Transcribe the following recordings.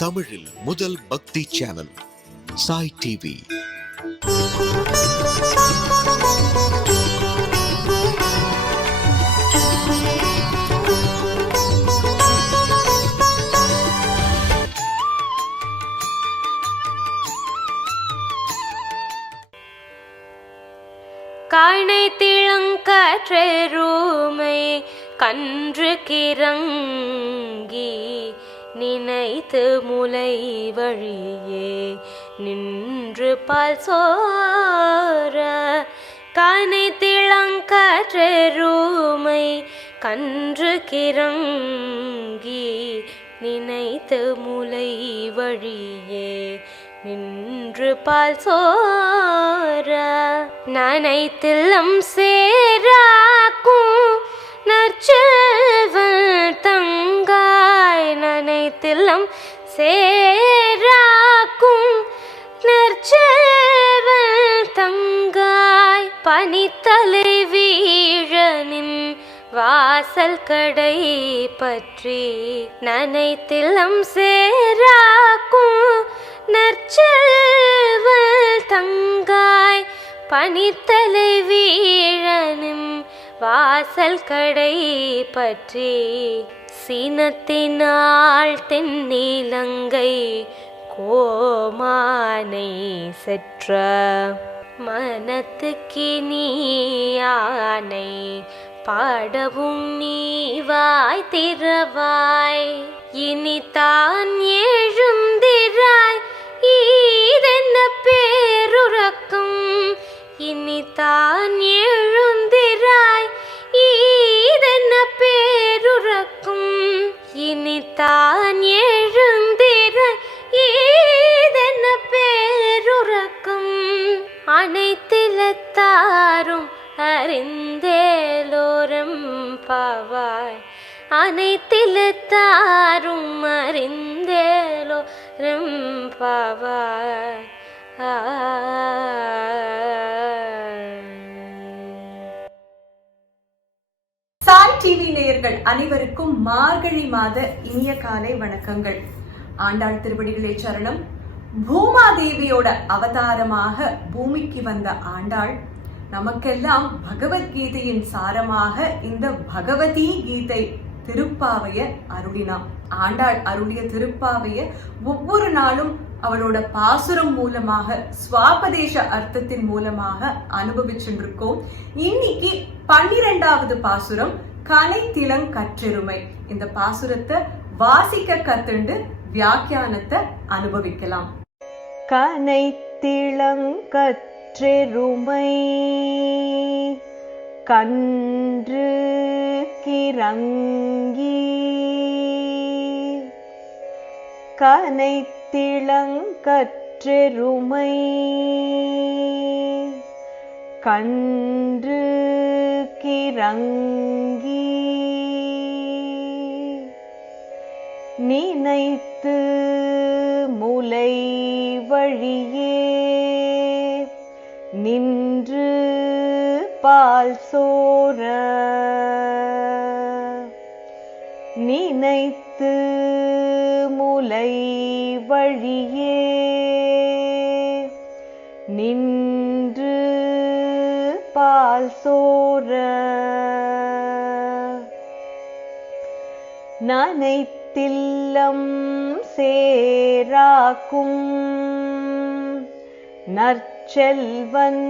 தமிழில் முதல் பக்தி சேனல் சாய் டிவி. காணை திளங்கற்றெருமை கன்று கிறங்கி நினைத்து முலை வழியே நின்று பால் சோர. காணை திளங்கற்றெருமை கன்று கிறங்கி நினைத்து முலை வழியே நின்று பால் சோர. நனைத்தில்லம் சேராக்கும் நற்செல்வல் தங்காய். நனைத்தில்லம் சேராக்கும் நற்செல்வல் தங்காய். பனித்தலை வீழனின் வாசல் கடை பற்றி நனைத்தில்லம் சேராக்கும் நற்செல்வல் தங்காய். பனித்தலை வீழனும் வாசல் கடை பற்றி சீனத்தினால் தென்னிலங்கை கோமானை செற்ற மனத்துக்கினியானை பாடவும் நீவாய் திறவாய். இனிதான் எழுந்திராய் ஈதென்ன பேருறக்கம். இனிதான் எழுந்திராய் ஈதென்ன பேருறக்கம். இனிதான் எழுந்திராய் ஈதென்ன பேருறக்கம். அனைத்திலத்தாரும் அறிந்தேலோரம் பாவாய். அனைத்திலத்தாரும் அறிந்தேலோரம் பாவாய். சாய் டிவி நேயர்கள் அனைவருக்கும் மார்கழி மாத இனிய காலை வணக்கங்கள். ஆண்டாள் திருவடிகளே சரணம். பூமாதேவியோட அவதாரமாக பூமிக்கு வந்த ஆண்டாள் நமக்கெல்லாம் பகவத்கீதையின் சாரமாக இந்த பகவதி கீதை திருப்பாவைய அருளினான். ஆண்டாள் அருளிய திருப்பாவைய ஒவ்வொரு நாளும் அவளோட பாசுரம் மூலமாக சுவாபதேச அர்த்தத்தின் மூலமாக அனுபவிச்சுருக்கோம். இன்னைக்கு 12வது பாசுரம் கனை திளங்கற்றெருமை. இந்த பாசுரத்தை வாசிக்க கத்துண்டு வியாக்கியானத்தை அனுபவிக்கலாம். கனை திளங்கற்றெருமை கன்று கிறங்கி. கனை திளங்கற்றெருமை கன்று கிறங்கி நினைத்து முலை வழியே நின்று பால் சோர. நினைத்து முலை வழியே நின்று பால் சோர. நனைத்தில்லம் சேராக்கும் நற்செல்வன்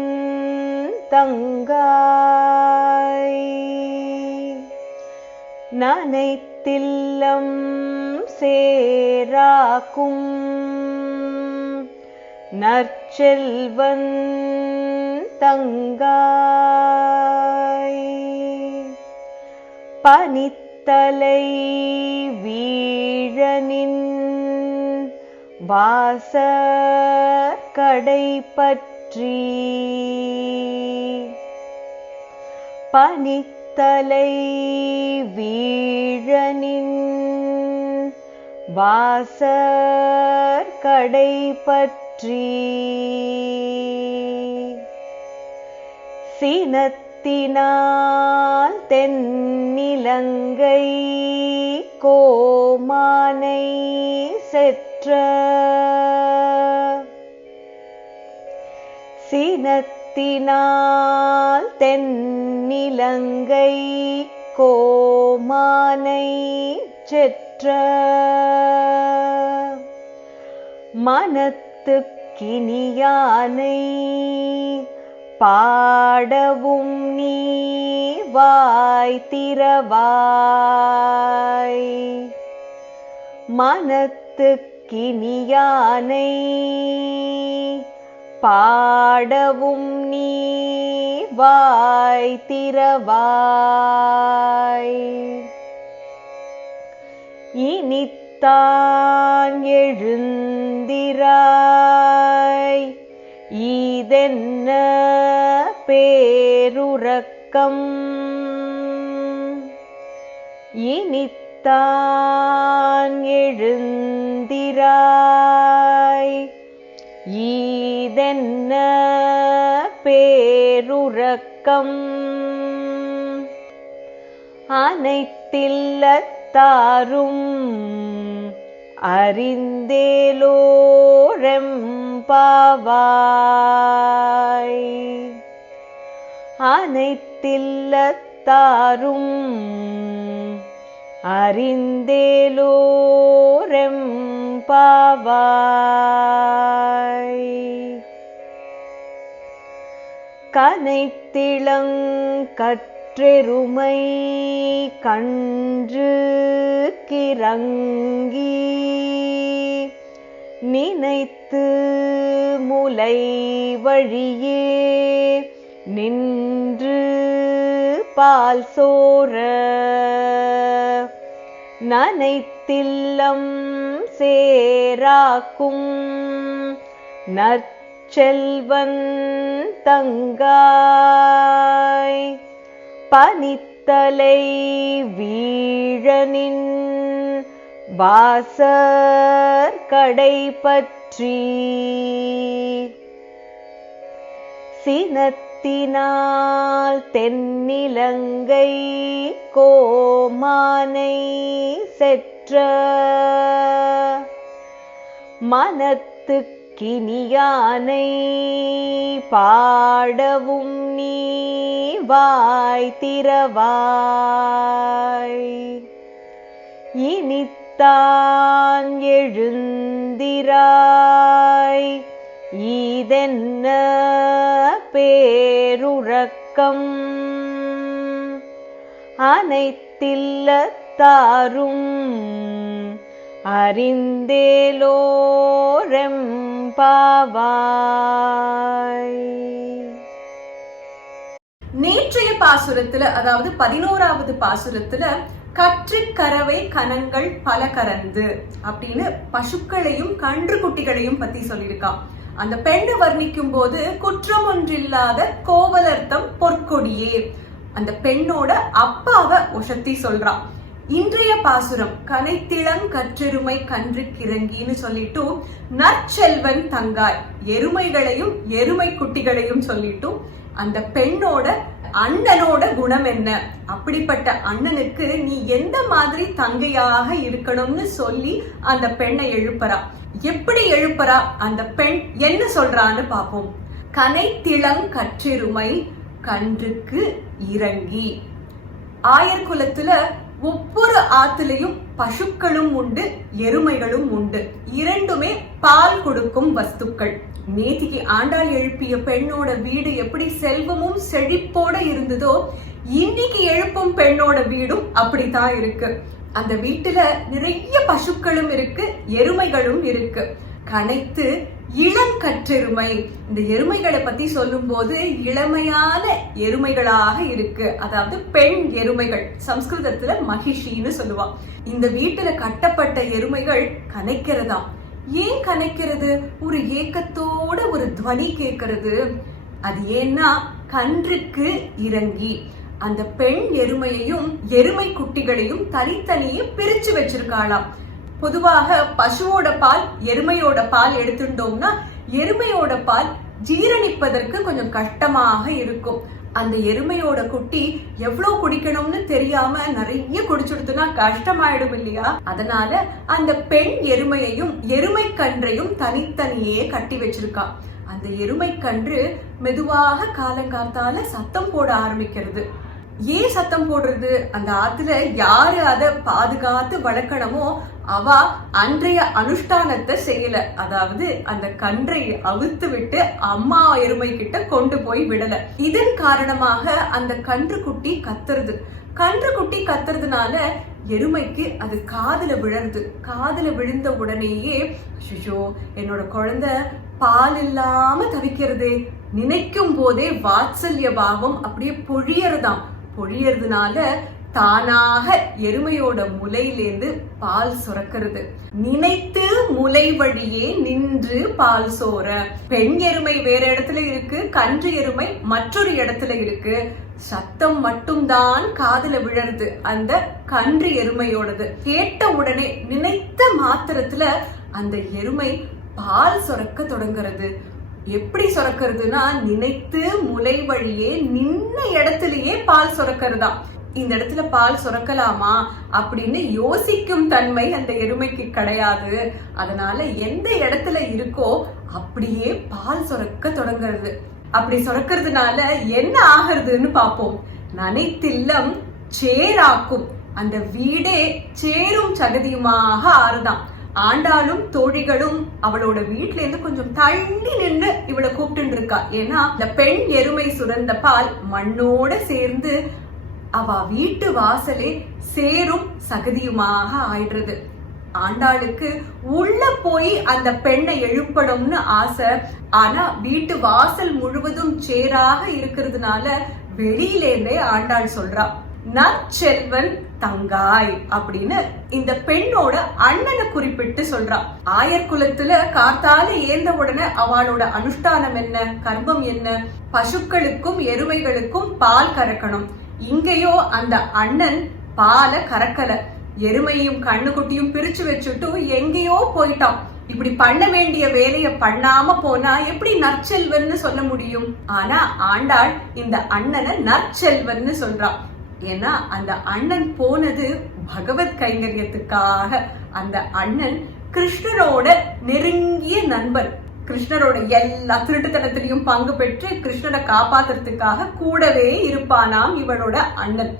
தங்காய். நனைத்தில்லம் சேராக்கும் நற்செல்வன் தங்காய். பனித்தலை வீழனின் வாசல் கடை பற்றி. பனித்தலை வீழனின் வாசல் கடை பற்றி சீனத்தினால் தென்னிலங்கை கோமானை செற்ற செற்ற சினத்தினால் தென்னிலங்கை கோமானை செற்ற மனத்துக்கினியானை பாடவும் நீ வாய் திறவாய். மனத்துக்கினியானை பாடவும் நீ வாய் திறவாய். இனித்தான் எழுந்திராய் இதென்ன பேருறக்கம். இனித்தான் எழுந்திராய் இதென்ன பேருறக்கம். அனைத்தில்லத்தாரும் அறிந்தேலோரெம்பாவாய். அனைத்தில்லத்தாரும் அறிந்தேலோரெம்பாவாய். கனைத்திளங்கற்றெருமை கன்று கிறங்கி நினைத்து முலை வழியே நின்று பால் சோர நனைத்தில்லம் சேராக்கும் நற்செல்வன் தங்காய். பனித்தலை வீழனின் வாசற் கடை பற்றி சினத்தினால் தென்னிலங்கை கோமானை செற்ற மனத்துக்கினியானை பாடவும் நீ வாய் திறவாய். இனித்தான் எழுந்திராய் இதென்ன பேருறக்கம். அனைத்தில்லத்தாரும் அறிந்தேலோரெம்பாவாய். நேற்றைய பாசுரத்துல, அதாவது 11வது பாசுரத்துல கற்றுக்கறவை கனங்கள் பல கறந்து அப்படின்னு பசுக்களையும் கன்று குட்டிகளையும் பத்தி சொல்லியிருக்கான். அந்த பெண்ணை வர்ணிக்கும் போது குற்றம் ஒன்றில்லாத கோவலர்த்தம் பொற்கொடியே, அந்த பெண்ணோட அப்பாவை ஒசத்தி சொல்றான். இன்றைய பாசுரம் கனைத்திளங் கற்றெருமை கன்று கிறங்கின்னு சொல்லிட்டு நற்செல்வன் தங்காய், எருமைகளையும் எருமை குட்டிகளையும் சொல்லிட்டு அந்த பெண்ணோட அண்ணனோட குணம் என்ன, அப்படிப்பட்ட அண்ணனுக்கு நீ எந்த மாதிரி தங்கையாக இருக்கணும்னு சொல்லி அந்த பெண்ணை எழுப்புறா. எப்படி எழுப்புறா, அந்த பெண் என்ன சொல்றான்னு பாப்போம். கனைத்திளங் கற்றெருமை கன்றுக்கு இறங்கி. ஆயர் குலத்துல ஒவ்வொரு ஆத்துலயும் பசுக்களும் உண்டு, எருமைகளும் உண்டு. இரண்டுமே பால் கொடுக்கும் வஸ்துக்கள். நேத்திக்கு ஆண்டாள் எழுப்பிய பெண்ணோட வீடு எப்படி செல்வமும் செழிப்போட இருந்ததோ, இன்னைக்கு எழுப்பும் பெண்ணோட வீடும் அப்படித்தான் இருக்கு. அந்த வீட்டுல நிறைய பசுக்களும் இருக்கு, எருமைகளும் இருக்கு. கனைத்து இளங்கற்றெருமை, இந்த எருமைகளை பத்தி சொல்லும் போது இளமையான எருமைகளாக இருக்கு, அதாவது பெண் எருமைகள். சம்ஸ்கிருதத்துல மகிஷின்னு சொல்லுவா. இந்த வீட்டுல கட்டப்பட்ட எருமைகள் கனைக்கிறதாம். ஏன் கனைக்கிறது? ஒரு ஏக்கத்தோட ஒரு துவனி கேட்கிறது. அது ஏன்னா கன்றுக்கு இறங்கி அந்த பெண் எருமையையும் எருமை குட்டிகளையும் தனித்தனியே பிரிச்சு வச்சிருக்காளாம். பொதுவாக பசுவோட பால் எருமையோட பால் எடுத்துட்டோம்னா எருமையோட பால் ஜீரணிப்பதற்கு கொஞ்சம் கஷ்டமாக இருக்கும். அந்த எருமையோட குட்டி எவ்வளவு குடிக்கணும்னு தெரியாம நிறைய குடிச்சுடுத்துனா கஷ்டமாயிடும் இல்லையா? அதனால அந்த பெண் எருமையையும் எருமை கன்றையும் தனித்தனியே கட்டி வச்சிருக்கா. அந்த எருமை கன்று மெதுவாக காலங்காத்தால சத்தம் போட ஆரம்பிக்கிறது. ஏன் சத்தம் போடுறது? அந்த ஆத்துல யாரு அத பாதுகாத்து வளர்க்கணுமோ அவ அன்றைய அனுஷ்டானத்தை செய்யல. அதாவது அந்த கன்றை அவிழ்த்து விட்டு அம்மா எருமை கிட்ட கொண்டு போய் விடல. இதன் காரணமாக அந்த கன்று குட்டி கத்துறது. கன்று குட்டி கத்துறதுனால எருமைக்கு அது காதுல விழருது. காதுல விழுந்த உடனேயே ஐயோ என்னோட குழந்தை பால் இல்லாம தவிக்கிறதே, நினைக்கும் போதே வாத்சல்ய பாவம் அப்படியே பொழியறதாம். பொழியறதுனால தானாக எருமையோட முலையிலேந்து பால் சுரக்கிறது. நினைத்து முலை வழியே நின்று பால் சோர. பெண் எருமை வேற இடத்துல இருக்கு, கன்று எருமை மற்றொரு இடத்துல இருக்கு. சத்தம் மட்டும்தான் காதுல விழருது அந்த கன்று எருமையோடது. கேட்ட உடனே நினைத்த மாத்திரத்துல அந்த எருமை பால் சுரக்க தொடங்குறது. எப்படி சுரக்கிறதுனா நினைத்து முலை வழியே நின்ன இடத்திலேயே பால் சுரக்கிறதா. இந்த இடத்துல பால் சுரக்கலாமா அப்படின்னு யோசிக்கும் தன்மை அந்த எருமைக்கு கிடையாது. அதனால எந்த இடத்துல இருக்கோ அப்படியே பால் சுரக்க தொடங்குறது. அப்படி சுரக்கிறதுனால என்ன ஆகுறதுன்னு பாப்போம். நனைத்தில்லம் சேராக்கும். அந்த வீடே சேரும் சகதியுமாக ஆறுதான். ஆண்டாளும் தோழிகளும் அவளோட வீட்டுல இருந்து கொஞ்சம் தள்ளி நின்று இவளை கூப்பிட்டு இருக்கா. ஏன்னா இந்த பெண் எருமை சுரந்த பால் மண்ணோட சேர்ந்து அவ வீட்டு வாசலே சேரும் சகதியுமாக ஆயிடுறது. ஆண்டாளுக்கு உள்ள போய் அந்த பெண்ணை எழுப்பணும்னு ஆசை. ஆனா வீட்டு வாசல் முழுவதும் சேராக இருக்கிறதுனால வெளியிலேருந்தே ஆண்டாள் சொல்றா, நற்செல்வன் தங்காய் அப்படின்னு இந்த பெண்ணோட அண்ணனை குறிப்பிட்டு சொல்றா. ஆயர் குலத்துல காத்தால ஏந்த உடனே அவளோட அனுஷ்டானம் என்ன, கர்மம் என்ன? பசுக்களுக்கும் எருமைகளுக்கும் பால் கறக்கணும். இங்கேயோ அந்த அண்ணன் பாலை கறக்கல. எருமையும் கண்ணுக்குட்டியும் பிரிச்சு வச்சுட்டு எங்கேயோ போயிட்டான். இப்படி பண்ண வேண்டிய வேலைய பண்ணாம போனா எப்படி நற்செல்வன்னு சொல்ல முடியும்? ஆனா ஆண்டாள் இந்த அண்ணனை நற்செல்வன்னு சொல்றான். ஏன்னா அந்த அண்ணன் போனது பகவத் கைங்கரியத்துக்காக. அந்த அண்ணன் கிருஷ்ணரோட நெருங்கிய நண்பர். கிருஷ்ணரோட எல்லா திருட்டுத்தனத்திலையும் பங்கு பெற்று கிருஷ்ணரை காப்பாத்துறதுக்காக கூடவே இருப்பானாம் இவளோட அண்ணன்.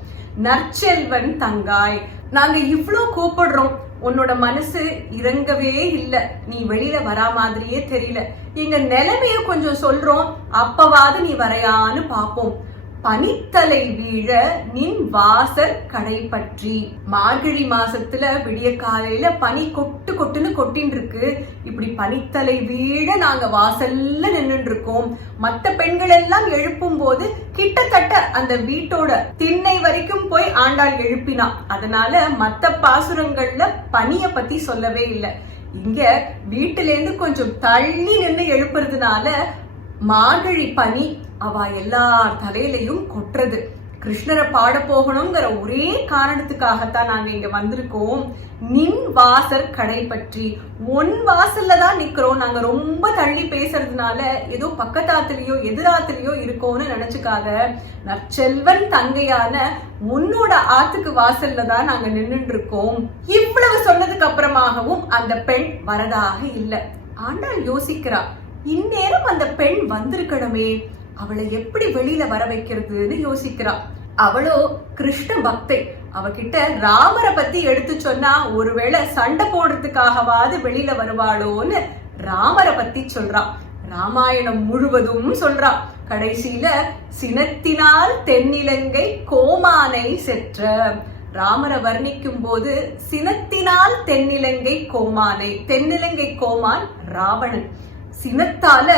நற்செல்வன் தங்காய், நாங்க இவ்ளோ கூப்பிடுறோம், உன்னோட மனசு இறங்கவே இல்ல, நீ வெளியில வரா மாதிரியே தெரியல, எங்க நிலைமைய கொஞ்சம் சொல்றோம், அப்பவாது நீ வரையான்னு பாப்போம். பனித்தலை வீழ நின் வாசல் கடை பற்றி. மார்கழி மாசத்துல விடிய காலையில பனி கொட்டு கொட்டுன்னு கொட்டின்னு இருக்கு. இப்படி பனித்தலை வீழ நாங்க வாசல்ல நின்று இருக்கோம். மத்த பெண்கள் எல்லாம் எழுப்பும் போது கிட்டத்தட்ட அந்த வீட்டோட திண்ணை வரைக்கும் போய் ஆண்டாள் எழுப்பினா. அதனால மத்த பாசுரங்கள்ல பனிய பத்தி சொல்லவே இல்லை. இங்க வீட்டுல இருந்து கொஞ்சம் தள்ளி நின்று எழுப்புறதுனால மார்கழி பனி அவ எல்லார் தலையிலையும் கொட்டுறது. கிருஷ்ணரை பாட போகணுங்கிற ஒரே காரணத்துக்காகத்தான் நாங்க இங்க வந்திருக்கோம். நின் வாசல் கடை பற்றி. ஒன் வாசல்ல தான் நிக்கிறோம். நாங்க ரொம்ப தள்ளி பேசுறதுனால ஏதோ பக்கத்தாத்திலயோ எதிராத்திலயோ இருக்கோம்னு நினைச்சுக்காத. நற்செல்வன் தங்கையான உன்னோட ஆத்துக்கு வாசல்ல தான் நாங்க நின்னுட்டு இருக்கோம். இவ்வளவு சொன்னதுக்கு அப்புறமாகவும் அந்த பெண் வரதாக இல்லை. ஆண்டாள் யோசிக்கிறா, இந்நேரம் அந்த பெண் வந்திருக்கணுமே, அவளை எப்படி வெளியில வர வைக்கிறதுன்னு யோசிக்கிறா. அவளோ கிருஷ்ண பக்தை. அவகிட்ட ராமரை பத்தி எடுத்து சொன்னா ஒருவேளை சண்டை போடுறதுக்காகவாது வெளியில வருவாளோன்னு ராமரை பத்தி சொல்றா. ராமாயணம் முழுவதும் சொல்றா. கடைசியில சினத்தினால் தென்னிலங்கை கோமானை செற்ற. ராமரை வர்ணிக்கும் போது சினத்தினால் தென்னிலங்கை கோமானை. தென்னிலங்கை கோமான் ராவணன். சினத்தால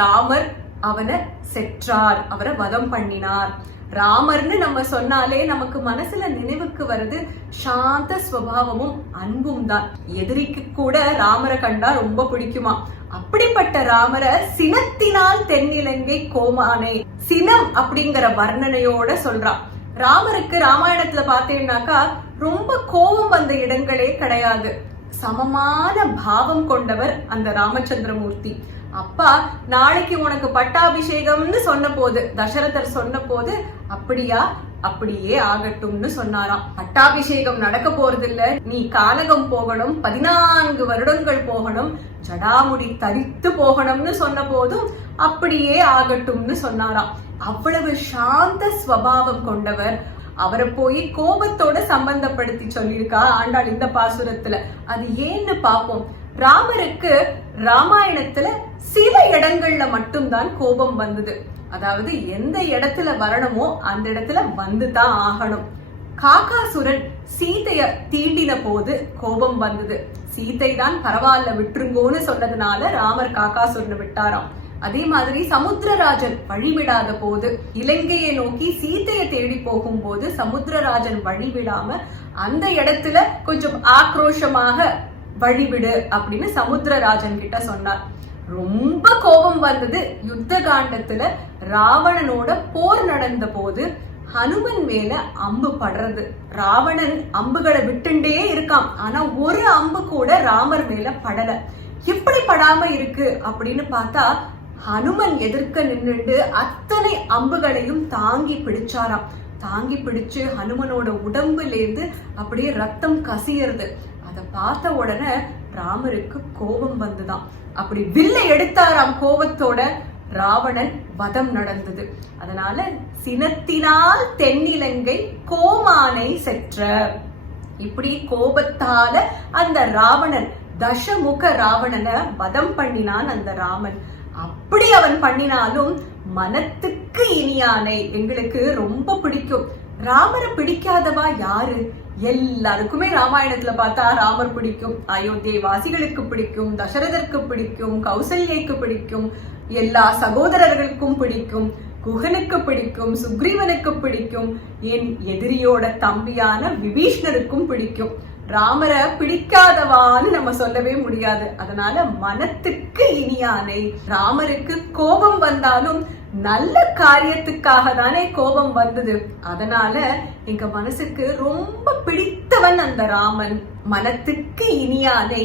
ராமர் அவனை செற்றார், அவரை வதம் பண்ணினார். ராமர்னு நம்ம சொன்னாலே நமக்கு மனசுல நினைவுக்கு வருது சாந்த ஸ்வபாவமும் அன்பும் தான். எதிரிக்கு கூட ராமரை கண்டா ரொம்ப பிடிக்குமா. அப்படிப்பட்ட ராமரை சினத்தினால் தென்னிலங்கை கோமானை, சினம் அப்படிங்கிற வர்ணனையோட சொல்றான். ராமருக்கு ராமாயணத்துல பாத்தீங்கன்னாக்கா ரொம்ப கோபம் வந்த இடங்களே கிடையாது. சமமான பாவம் கொண்டவர் அந்த ராமச்சந்திரமூர்த்தி. அப்பா நாளைக்கு உனக்கு பட்டாபிஷேகம்னு சொன்ன போது, தசரதர் சொன்ன போது, அப்படியா, அப்படியே ஆகட்டும்னு சொன்னாராம். பட்டாபிஷேகம் நடக்க போறது இல்ல, நீ கானகம் போகணும், 14 வருடங்கள் போகணும், ஜடாமுடி தரித்து போகணும்னு சொன்ன போதும் அப்படியே ஆகட்டும்னு சொன்னாராம். அவ்வளவு சாந்த ஸ்வபாவம் கொண்டவர். அவரை போய் கோபத்தோட சம்பந்தப்படுத்தி சொல்லியிருக்கா ஆண்டாள் இந்த பாசுரத்துல. அது ஏன்னு பாப்போம். ராமருக்கு ராமாயணத்துல சில இடங்கள்ல மட்டும்தான் கோபம் வந்தது. அதாவது எந்த இடத்துல வரணுமோ அந்த இடத்துல வந்துதான் ஆகணும். காகாசுரன் சீதைய தீண்டின போது கோபம் வந்தது. சீதை தான் பரவாயில்ல விட்டுருங்கோன்னு சொன்னதுனால ராமர் காகாசுரனை விட்டாராம். அதே மாதிரி சமுத்திரராஜன் வழிவிடாத போது, இலங்கையை நோக்கி சீதையை தேடி போகும்போது சமுத்திரராஜன் வழிவிடாம அந்த இடத்துல கொஞ்சம் ஆக்ரோஷமாக வழிவிடு அப்படின்னு சமுத்திரராஜன் கிட்ட சொன்னார். ரொம்ப கோபம் வந்தது யுத்த காண்டத்துல. ராவணனோட போர் நடந்த போது ஹனுமன் மேல அம்பு படுறது. ராவணன் அம்புகளை விட்டுண்டே இருக்கான், ஆனா ஒரு அம்பு கூட ராமர் மேல படல. எப்படி படாம இருக்கு அப்படின்னு பார்த்தா, ஹனுமன் எதிர்க்க நின்னுட்டு அத்தனை அம்புகளையும் தாங்கி பிடிச்சாராம். தாங்கி பிடிச்சு ஹனுமனோட உடம்புல இருந்து அப்படியே ரத்தம் கசியறது. அதை பார்த்த உடனே ராமருக்கு கோபம் வந்துதான். அப்படி வில்லை எடுத்தாராம் கோபத்தோட. ராவணன் வதம் நடந்தது. அதனால சினத்தினால் தென்னிலங்கை கோமானை செற்ற. இப்படி கோபத்தால அந்த ராவணன், தசமுக ராவணனை வதம் பண்ணினான் அந்த ராமன். அப்படி அவன் பண்ணினாலும் மனத்துக்கு இனியானை எங்களுக்கு ரொம்ப பிடிக்கும். ராமரை பிடிக்காதவா யாரு? எல்லாருக்குமே ராமாயணத்துல பார்த்தா ராமர் பிடிக்கும். அயோத்தியை வாசிகளுக்கு பிடிக்கும், தசரதற்கு பிடிக்கும், கௌசல்யைக்கு பிடிக்கும், எல்லா சகோதரர்களுக்கும் பிடிக்கும், குகனுக்கு பிடிக்கும், சுக்ரீவனுக்கு பிடிக்கும், என் எதிரியோட தம்பியான விபீஷ்ணருக்கும் பிடிக்கும். ராமரை பிடிக்காதவான்னு நம்ம சொல்லவே முடியாது. அதனால மனத்துக்கு இனியானை. ராமருக்கு கோபம் வந்தாலும் நல்ல காரியத்துக்காக தானே கோபம் வந்தது. அதனால எங்க மனசுக்கு ரொம்ப பிடித்தவன் அந்த ராமன். மனத்துக்கு இனியானை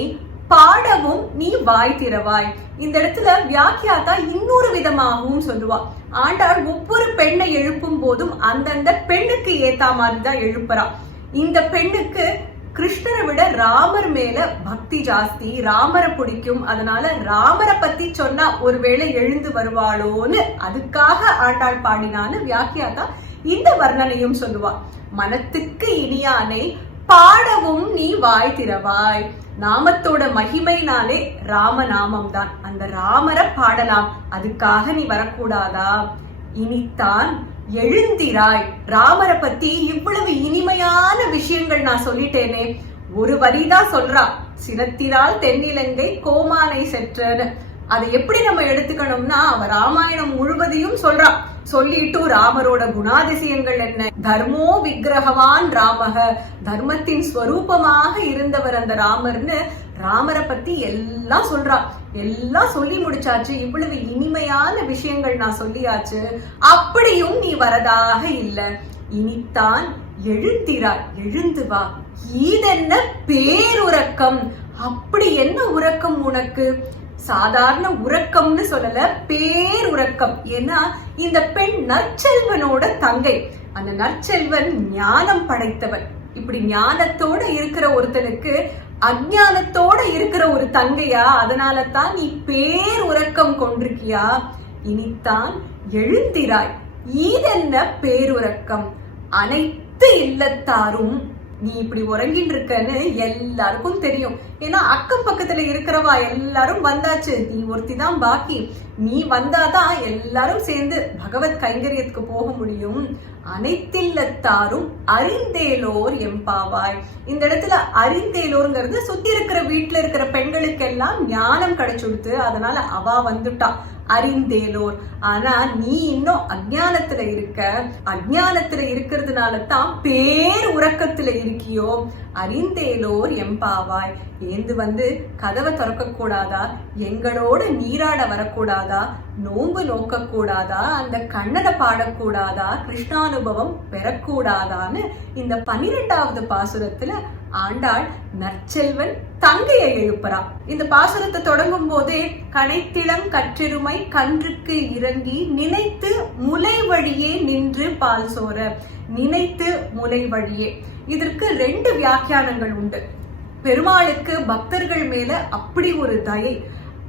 பாடவும் நீ வாய் திறவாய். இந்த இடத்துல வியாக்கியாத்தா இன்னொரு விதமாகவும் சொல்லுவா. ஆண்டாள் ஒவ்வொரு பெண்ணை எழுப்பும் போதும் அந்தந்த பெண்ணுக்கு ஏத்தா மாதிரிதான் எழுப்புறா. இந்த பெண்ணுக்கு கிருஷ்ணரை விட ராமர் மேல பக்தி ஜாஸ்தி, ராமரை பிடிக்கும். அதனால ராமரை பத்தி சொன்னா ஒருவேளை எழுந்து வருவாளோன்னு அதுக்காக ஆண்டாள் பாடினான்னு வியாக்கியாத்தா இந்த வர்ணனையும் சொல்லுவா. மனத்துக்கு இனியானை பாடவும் நீ வாய் திறவாய். நாமத்தோட மகிமைனாலே ராமநாமம் தான். அந்த ராமரை பாடலாம், அதுக்காக நீ வரக்கூடாதா? இனித்தான் எழுந்திராய். ராமரை பத்தி இவ்வளவு இனிமையான விஷயங்கள் நான் சொல்லிட்டேனே, ஒரு வரிதான் சொல்றா, சினத்தினால் தென்னிலங்கை கோமானை செற்றன்னு. அதை எப்படி நம்ம எடுத்துக்கணும்னா, அவ ராமாயணம் முழுவதையும் சொல்றா. சொல்லிட்டு ராமரோட குணாதிசயங்கள் என்ன, தர்மோ விக்கிரகவான் ராமக, தர்மத்தின் ஸ்வரூபமாக இருந்தவர் அந்த ராமர்னு ராமரை பத்தி எல்லாம் சொல்றா. எல்லாம் சொல்லி முடிச்சாச்சு. இவ்வளவு இனிமையான விஷயங்கள் நான் சொல்லியாச்சு, அப்படியும் நீ வரதாக இல்ல. இனித்தான் எழுந்திராய், எழுந்து வா. இதென்ன பேருறக்கம்? அப்படி என்ன உறக்கம் உனக்கு? சாதாரண உறக்கம்னு சொல்லல, பேருறக்கம். ஏன்னா இந்த பெண் நற்செல்வனோட தங்கை. அந்த நற்செல்வன் ஞானம் படைத்தவன். இப்படி ஞானத்தோட இருக்கிற ஒருத்தனுக்கு அஞ்ஞானத்தோட இருக்கிற ஒரு தங்கையா? அதனால தான் நீ பேருறக்கம் கொண்டிருக்கியா? இனித்தான் எழுந்திராய். இதென்ன பேருறக்கம்? அனைத்து இல்லத்தாரும் நீ இப்படி உறங்கிட்டு இருக்கன்னு எல்லாருக்கும் தெரியும். ஏன்னா அக்கம் பக்கத்துல இருக்கிறவா எல்லாரும் வந்தாச்சு, நீ ஒருத்தி தான் பாக்கி. நீ வந்தாதான் எல்லாரும் சேர்ந்து பகவத் கைங்கரியத்துக்கு போக முடியும். அனைத்தில்லத்தாரும் அறிந்தேலோர் எம்பாவாய். இந்த இடத்துல அறிந்தேலோர்ங்கிறது சுத்தி இருக்கிற வீட்டுல இருக்கிற பெண்களுக்கெல்லாம் ஞானம் கிடைச்சுடுத்து, அதனால அவா வந்துட்டா அறிந்தேலோர். ஆனா நீ இன்னும் அஜ்ஞானத்துல இருக்க. அஜ்ஞானத்துல இருக்கிறதுனால தான் பேர் உறக்கத்துல இருக்கியோ. அறிந்தேலோர் எம்பாவாய். ஏந்து வந்து கதவை திறக்க கூடாதா? எங்களோட நீராட வரக்கூடாதா? நோன்பு நோக்க கூடாதா, அந்த கண்ணனை பாடக்கூடாதா, கிருஷ்ணானுபவம் பெறக்கூடாதான்னு இந்த 12வது பாசுரத்துல ஆண்டாள் நற்செல்வன் தங்கையை எழுப்புறா. இந்த பாசுரத்தை தொடங்கும் போதே கனைத்திடம் கற்றிருமை கன்றுக்கு இறங்கி நினைத்து முலை வழியே நின்று பால் சோர. நினைத்து முலை வழியே, இதற்கு 2 வியாக்கியானங்கள் உண்டு. பெருமாளுக்கு பக்தர்கள் மேல அப்படி ஒரு தயை,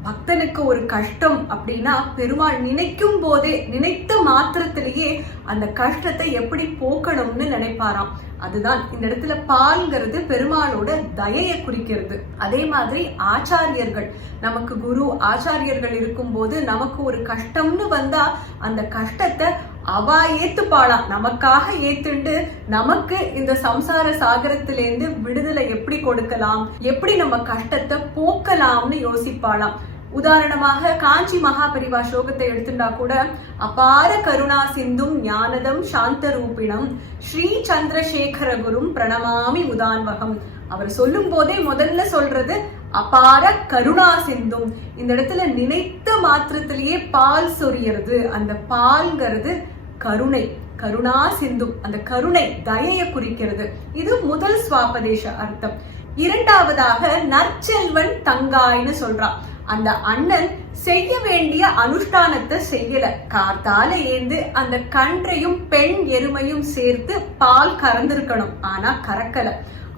பக்தனுக்கு ஒரு கஷ்டம் அப்படின்னா பெருமாள் நினைக்கும் போதே, நினைத்த மாத்திரத்திலேயே அந்த கஷ்டத்தை எப்படி போக்கணும்னு நினைப்பாராம். அதுதான் இந்த இடத்துல பால்ங்கிறது பெருமாளோட தயையை குறிக்கிறது. அதே மாதிரி ஆச்சாரியர்கள், நமக்கு குரு ஆச்சாரியர்கள் இருக்கும் போது நமக்கு ஒரு கஷ்டம்னு வந்தா அந்த கஷ்டத்தை அவா ஏத்துப்பாளாம், நமக்காக ஏத்துண்டு நமக்கு இந்த சம்சார சாகரத்திலேருந்து விடுதலை எப்படி கொடுக்கலாம், எப்படி நம்ம கஷ்டத்தை போக்கலாம்னு யோசிப்பாளாம். உதாரணமாக காஞ்சி மகாபரிவா ஸ்லோகத்தை எடுத்துட்டா கூட, அபார கருணா சிந்தும் ஞானதம் சாந்த ரூபிணம் ஸ்ரீ சந்திரசேகர குரும் பிரணமாமி உதான்வகம். அவர் சொல்லும் போதே முதல்ல சொல்றது அபார கருணா சிந்தும். இந்த இடத்துல நினைத்த மாத்திரத்திலேயே பால் சொரியறது, அந்த பால்ங்கிறது கருணை, கருணா சிந்தும், அந்த கருணை தயையை குறிக்கிறது. இது முதல் ஸ்வாபதேச அர்த்தம். இரண்டாவதாக நற்செல்வன் தங்காய்னு சொல்றான். அந்த அண்ணன் செய்ய வேண்டிய அனுஷ்டானத்தை செய்யல, காத்தால ஏந்து அந்த கன்றையும் பெண் எருமையும் சேர்த்து பால் கறந்திருக்கணும், ஆனா கறக்கல.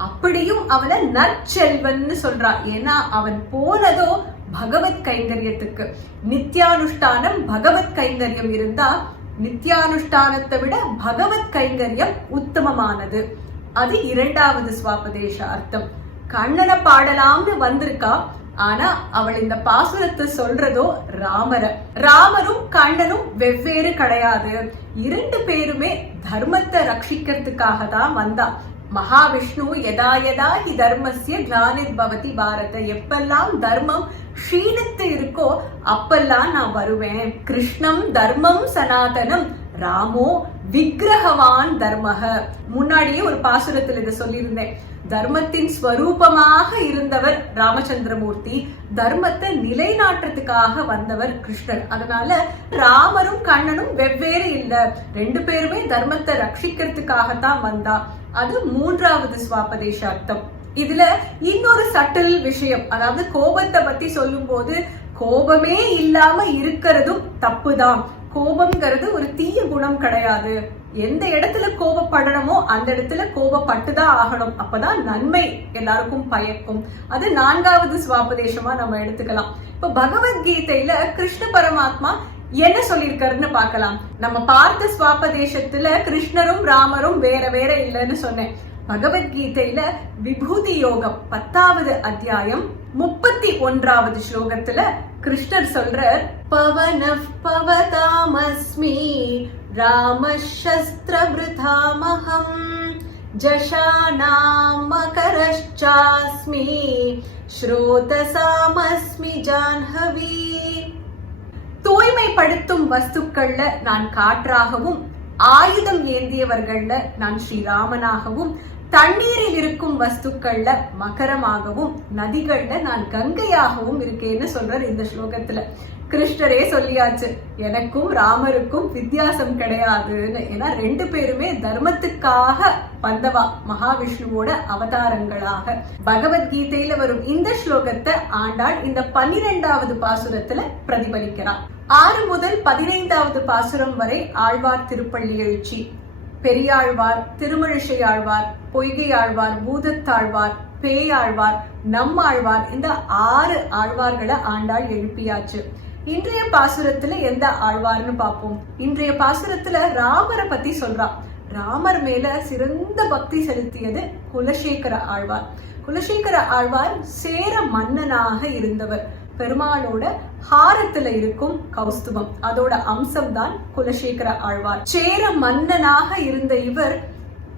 அப்படியும் அவனை நற்செல்வன்னு சொல்றா. ஏன்னா அவன் போனதோ பகவத் கைங்கரியத்துக்கு. நித்யானுஷ்டானம் பகவத் கைங்கரியம் இருந்தா நித்யானுஷ்டானத்தை விட பகவத் கைங்கரியம் உத்தமமானது. அது இரண்டாவது ஸ்வாபதேச அர்த்தம். கண்ணனை பாடலாம்னு வந்திருக்கா, ஆனா அவள் இந்த பாசுரத்தை சொல்றதோ ராமரும் கண்ணனும் வெவ்வேறு கிடையாது. 2 பேருமே தர்மத்தை ரட்சிக்கிறதுக்காக தான் வந்தா. மகாவிஷ்ணு யதா யதா ஹி தர்மஸ்ய கிளானிர் பவதி பாரத, எப்பெல்லாம் தர்மம் க்ஷீணித்து இருக்கோ அப்பெல்லாம் நான் வருவேன். கிருஷ்ணம் தர்மம் சனாதனம் ராமோ விக்கிரகவான் தர்மக. முன்னாடியே ஒரு பாசுரத்தில் இதை சொல்லியிருந்தேன். தர்மத்தின் ஸ்வரூபமாக இருந்தவர் ராமச்சந்திரமூர்த்தி, தர்மத்தை நிலைநாட்டுறதுக்காக வந்தவர் கிருஷ்ணன். அதனால ராமரும் கண்ணனும் வெவ்வேறு இல்ல, 2 பேருமே தர்மத்தை ரட்சிக்கிறதுக்காகத்தான் வந்தா. அது மூன்றாவது ஸ்வாபதேச அர்த்தம். இதுல இன்னொரு சட்டில் விஷயம், அதாவது கோபத்தை பத்தி சொல்லும் போது கோபமே இல்லாம இருக்கிறதும் தப்புதான். கோபம்ங்கிறது ஒரு தீய குணம் கிடையாது. எந்த இடத்துல கோபப்படணுமோ அந்த இடத்துல கோபப்பட்டுதான் ஆகணும், அப்பதான் நன்மை எல்லாருக்கும் பயக்கும். அது 4வது ஸ்வாபதேசமா நம்ம எடுத்துக்கலாம். இப்ப பகவத்கீதையில கிருஷ்ண பரமாத்மா என்ன சொல்லியிருக்காருன்னு பார்க்கலாம். நம்ம பார்த்த ஸ்வாபதேசத்துல கிருஷ்ணரும் ராமரும் வேற வேற இல்லைன்னு சொன்னேன். பகவத்கீதையில விபூதி யோகம் 10வது அத்தியாயம் 31வது ஸ்லோகத்துல கிருஷ்ணர் சொல்ற, பவனஃ பவதாமஸ்மி ராமசஸ்திரவ்ருதாமஹம் ஜஷானாம் மகரச்சாஸ்மி ஸ்ரோதசாமஸ்மி ஜான்ஹவி. தூய்மைப்படுத்தும் வஸ்துக்கள்ல நான் காற்றாகவும், ஆயுதம் ஏந்தியவர்கள்ல நான் ஸ்ரீராமனாகவும், தண்ணீரில் இருக்கும் வஸ்துக்கள்ல மகரமாகவும், நதிகள்ல நான் கங்கையாகவும் இருக்கேன்னு சொல்றார் இந்த ஸ்லோகத்துல. கிருஷ்ணரே சொல்லியாச்சு, எனக்கும் ராமருக்கும் வித்தியாசம் கிடையாதுன்னு. ஏன்னா 2 பேருமே தர்மத்துக்காக வந்தவா, மகாவிஷ்ணுவோட அவதாரங்களாக. பகவத்கீதையில வரும் இந்த ஸ்லோகத்தை ஆண்டாள் இந்த 12வது பாசுரத்துல பிரதிபலிக்கிறார். 6 முதல் 15வது பாசுரம் வரை ஆழ்வார் திருப்பள்ளி எழுச்சி. பெரியாழ்வார், திருமழிசையாழ்வார், பொய்கையாழ்வார், பூதத்தாழ்வார், பேயாழ்வார், நம்மாழ்வார், இந்த 6 ஆழ்வார்களை ஆண்டாள் எழுப்பியாச்சு. இன்றைய பாசுரத்துல எந்த ஆழ்வார்னு பார்ப்போம். இன்றைய பாசுரத்துல ராமரை பத்தி சொல்றா. ராமர் மேல சிறந்த பக்தி செலுத்தியது குலசேகர ஆழ்வார். குலசேகர ஆழ்வார் சேர மன்னனாக இருந்தவர். பெருமாளோட ஹாரத்துல இருக்கும் கௌஸ்துபம், அதோட அம்சம் தான் குலசேகர ஆழ்வார். சேர மன்னனாக இருந்த இவர்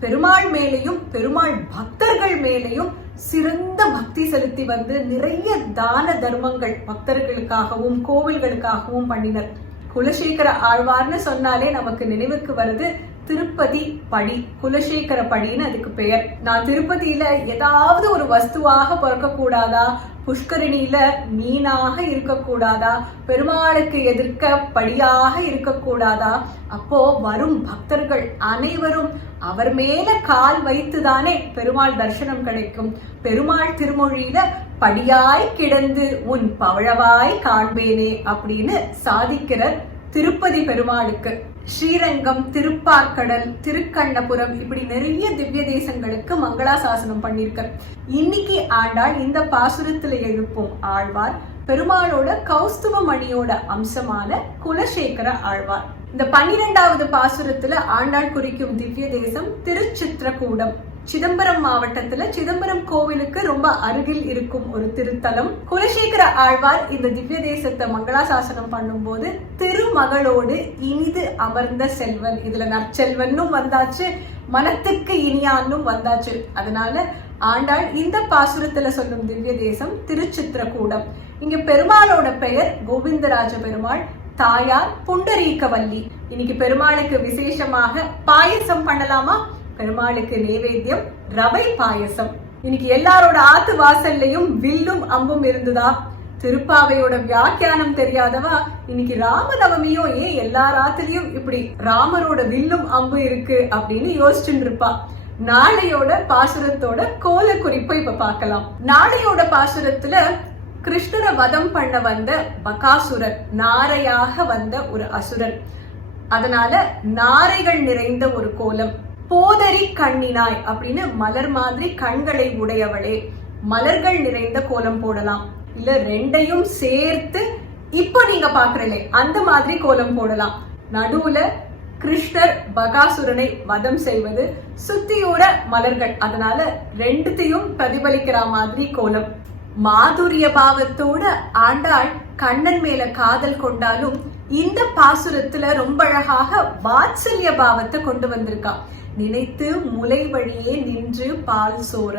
பெருமாள் மேலையும் பெருமாள் பக்தர்கள் மேலையும் சிறந்த பக்தி செலுத்தி வந்து நிறைய தான தர்மங்கள் பக்தர்களுக்காகவும் கோவில்களுக்காகவும் பண்ணினர். குலசேகர ஆழ்வார்னு சொன்னாலே நமக்கு நினைவுக்கு வருது திருப்பதி படி, குலசேகர படின்னு அதுக்கு பெயர். நான் திருப்பதியில ஏதாவது ஒரு வஸ்துவாக பிறக்க கூடாதா, புஷ்கரிணியில மீனாக இருக்கக்கூடாதா, பெருமாளுக்கு எதிர்க்க படியாக இருக்கக்கூடாதா? அப்போ வரும் பக்தர்கள் அனைவரும் அவர் மேல கால் வைத்துதானே பெருமாள் தரிசனம் கிடைக்கும். பெருமாள் திருமொழியில படியாய் கிடந்து உன் பவழவாய் காண்பேனே அப்படின்னு சாதிக்கிறார் திருப்பதி பெருமாளுக்கு. ஸ்ரீரங்கம், திருப்பார்கடல், திருக்கண்ணபுரம் இப்படி நிறைய திவ்ய தேசங்களுக்கு மங்களாசாசனம் பண்ணிருக்க. இன்னைக்கு ஆண்டாள் இந்த பாசுரத்துல எழுப்பும் ஆழ்வார் பெருமாளோட கௌஸ்துப மணியோட அம்சமான குலசேகர ஆழ்வார். இந்த 12வது பாசுரத்துல ஆண்டாள் குறிக்கும் திவ்ய தேசம் திருச்சித்ரகூடம். சிதம்பரம் மாவட்டத்துல சிதம்பரம் கோவிலுக்கு ரொம்ப அருகில் இருக்கும் ஒரு திருத்தலம். குலசேகர ஆழ்வார் இந்த திவ்ய தேசத்தை மங்களாசாசனம் பண்ணும்போது திருமகளோடு இனிது அமர்ந்த செல்வன், இதுல நற்செல்வனும் வந்தாச்சு, மனத்துக்கு இனியானும் வந்தாச்சு. அதனால ஆண்டாள் இந்த பாசுரத்துல சொல்லும் திவ்ய தேசம் திருச்சித்ரகூடம். இங்க பெருமாளோட பெயர் கோவிந்தராஜ பெருமாள், தாயார் புண்டரீகவல்லி. இன்னைக்கு பெருமாளுக்கு விசேஷமாக பாயசம் பண்ணலாமா? பெருமாளுக்கு நைவேத்தியம் ரவை பாயசம். இன்னைக்கு எல்லாரோட ஆத்து வாசல்லையும் வில்லும் அம்பும் இருந்துதா? திருப்பாவையோட வியாக்கியானம் தெரியாதவா இன்னைக்கு ராமநவமியோ ஏன் எல்லா ராத்திரியும் இப்படி ராமரோட வில்லும் அம்பு இருக்கு அப்படின்னு யோசிச்சுட்டு இருப்பா. நாளையோட பாசுரத்தோட கோல குறிப்பை இப்ப பார்க்கலாம். நாளையோட பாசுரத்துல கிருஷ்ணரை வதம் பண்ண வந்த பகாசுரன், நாரையாக வந்த ஒரு அசுரன். அதனால நாரைகள் நிறைந்த ஒரு கோலம். போதரி கண்ணினாய் அப்படின்னு மலர் மாதிரி கண்களை உடையவளே, மலர்கள் நிறைந்த கோலம் போடலாம். இல்ல ரெண்டையும் சேர்த்து இப்போ நீங்க பாக்குறீங்களே அந்த மாதிரி கோலம் போடலாம். நடுவுல கிருஷ்ணர் பகாசுரனை வதம் செய்வது, சுத்தியோட மலர்கள், அதனால ரெண்டுத்தையும் பிரதிபலிக்கிற மாதிரி கோலம். மாதுரிய பாவத்தோட ஆண்டாள் கண்ணன் மேல காதல் கொண்டாலும் இந்த பாசுரத்துல ரொம்ப அழகாக வாத்சல்ய பாவத்தை கொண்டு வந்திருக்கா. நினைத்து முலை வழியே நின்று பால் சோர.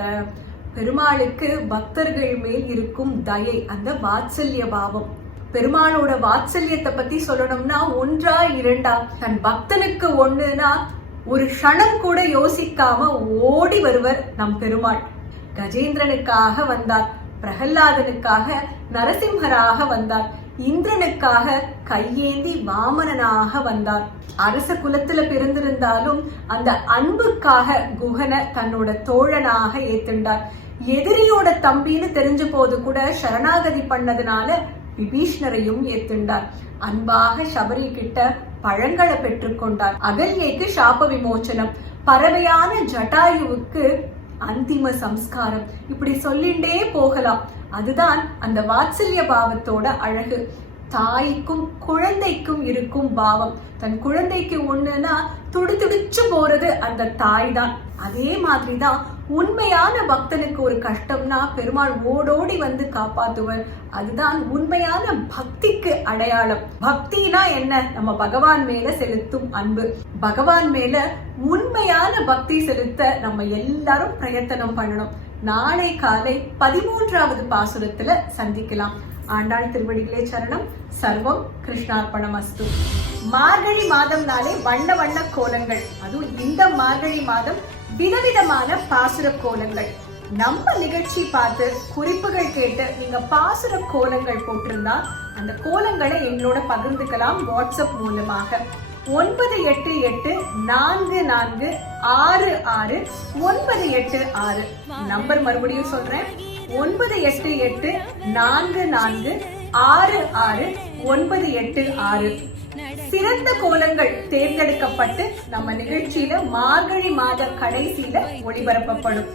பெருமாளுக்கு பக்தர்கள் மேல் இருக்கும் தயை, அந்த வாத்சல்ய பாவம். பெருமாளோட வாத்சல்யத்தை பத்தி சொல்லணும்னா ஒன்றா இரண்டா, தன் பக்தனுக்கு ஒண்ணுனா ஒரு க்ஷணம் கூட யோசிக்காம ஓடி வருவர் நம் பெருமாள். கஜேந்திரனுக்காக வந்தார், பிரகலாதனுக்காக நரசிம்மராக வந்தார், இந்திரனுக்காக கையேந்தி வாமனனாக வந்தார். அரச குலத்துல பிறந்திருந்தாலும் அந்த அன்புக்காக குஹனை தன்னோட தோழனாக ஏத்துண்டார். எதிரியோட தம்பின்னு தெரிஞ்ச போது கூட சரணாகதி பண்ணதுனால விபீஷ்ணரையும் ஏத்துண்டார். அன்பாக சபரி கிட்ட பழங்களை பெற்றுக்கொண்டார். அகல்யைக்கு சாப விமோச்சனம், பறவையான ஜட்டாயுவுக்கு அந்திம சம்ஸ்காரம், இப்படி சொல்லிண்டே போகலாம். அதுதான் அந்த வாத்சல்ய பாவத்தோட அழகு. தாய்க்கும் குழந்தைக்கும் இருக்கும் பாவம். தன் குழந்தைக்கு ஒண்ணுன்னா துடிச்சு போறது அந்த தாய் தான். அதே மாதிரிதான் உண்மையான பக்தனுக்கு ஒரு கஷ்டம்னா பெருமாள் ஓடோடி வந்து காப்பாத்துவர். அதுதான் உண்மையான பக்திக்கு அடையாளம். பக்தினா என்ன? நம்ம பகவான் மேல செலுத்தும் அன்பு. பகவான் மேல உண்மையான பக்தி செலுத்த நம்ம எல்லாரும் பிரயத்தனம் பண்ணணும். நாளை காலை 13வது பாசுரத்துல சந்திக்கலாம். ஆண்டாள் திருவடிகளே சரணம். சர்வம் கிருஷ்ணார்ப்பணமஸ்து. மார்கழி மாதம்னாலே வண்ண வண்ண கோலங்கள், அதுவும் இந்த மார்கழி மாதம் விதவிதமான பாசுர கோலங்கள். நம்ம நிகழ்ச்சி பார்த்து குறிப்புகள் கேட்டு நீங்க பாசுர கோலங்கள் போட்டிருந்தா அந்த கோலங்களை எங்களோட பகிர்ந்துக்கலாம் வாட்ஸ்அப் மூலமாக. 9884466986 நம்பர் மறுபடியும் சொல்றேன். 9884466986. சிறந்த கோலங்கள் தேர்ந்தெடுக்கப்பட்டு நம்ம நிகழ்ச்சியில மார்கழி மாத கடைசியில ஒளிபரப்பப்படும்.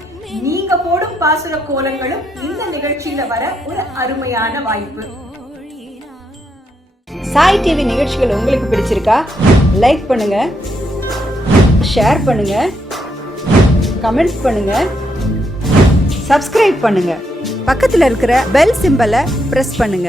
நீங்க போடும் பாசுர கோலங்களும் இந்த நிகழ்ச்சியில வர ஒரு அருமையான வாய்ப்பு. சாய் டிவி நிகழ்ச்சிகள் உங்களுக்கு பிடிச்சிருக்கா? லைக் பண்ணுங்க, ஷேர் பண்ணுங்க, கமெண்ட்ஸ் பண்ணுங்க, சப்ஸ்கிரைப் பண்ணுங்க, பக்கத்துல இருக்கிற பெல் சிம்பலை பிரஸ் பண்ணுங்க.